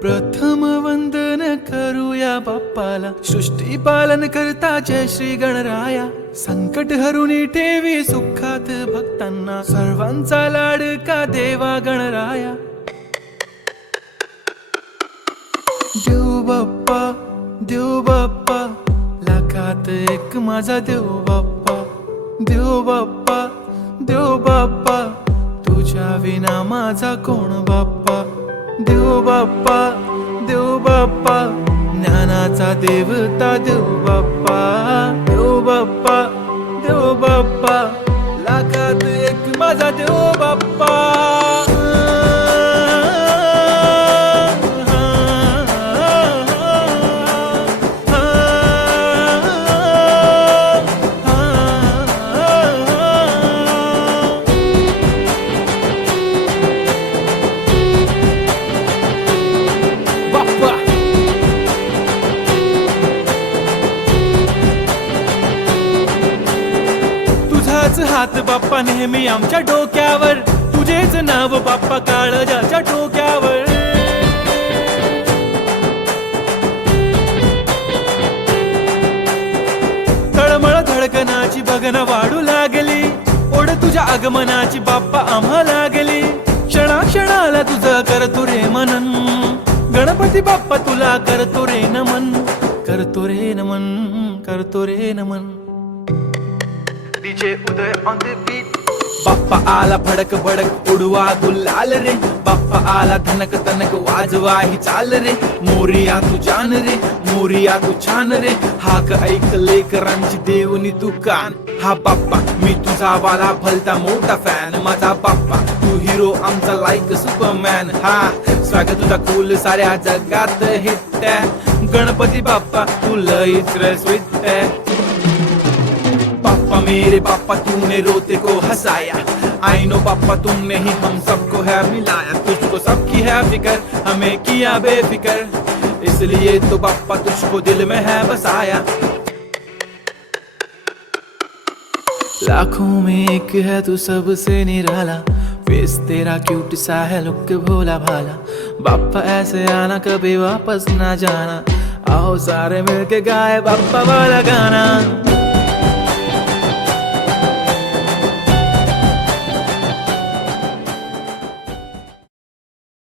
प्रथम वंदन करूया बाप्पाला, सृष्टी पालन करता जय श्री गणराया। संकट हरुनी ठेवी सुखात भक्तांना, सर्वांचा लाडका देवा गणराया। देव बाप्पा, देव बाप्पा, लाखात एक माझा देव बाप्पा। देव बाप्पा, देव बाप्पा, तुझ्या विना माझा कोण बाप्पा। देव बाप्पा, देव बाप्पा, ज्ञानाचा देवता देव बाप्पा। देव बाप्पा, देव बाप्पा, लाखात एक माझा देव बाप्पा। तुझाच हात बाप्पा नेहमी आमच्या डोक्यावर, तुझेच नाव बाप्पा काळजाच्या डोक्यावर। तळमळ धडकनाची बघना वाढू लागली, ओढ तुझ्या आगमनाची बाप्पा आम्हा लागली। क्षणाक्षणाला तुझं करतो रे मनन, गणपती बाप्पा तुला करतो रे नमन। करतो रे नमन, करतो रे नमन। DJ Uday on the beat. Bappa आला भडक भडक उडवा गुलाल रे, बाप्पा आला धनक तनक वाजवा ही चाल रे। मोरिया तू जान रे, मोरिया तू छान रे, हाक ऐक लेकरांची देवनी तू कान। हा बाप्पा मी तुझा वाला भलता मोठा फॅन, माझा बाप्पा तू हिरो आमचा लाईक सुपरमॅन। हा स्वागत तुझा कूल साऱ्या जगात हिट आहे, गणपती बाप्पा तू लईच रे स्वीट आहे। पापा मेरे पापा तूने रोते को हंसाया, आई नो पापा तुमने ही हम सबको है मिलाया। तुझको सबकी है फिकर, हमें किया बेफिकर, इसलिए तो पापा तुझको दिल में है बसाया। लाखों में एक है तू सबसे निराला, फेस तेरा क्यूट सा है लुक भोला भाला। बाप्पा ऐसे आना कभी वापस ना जाना, आओ सारे मिलके गाए बाप्पा वाला गाना।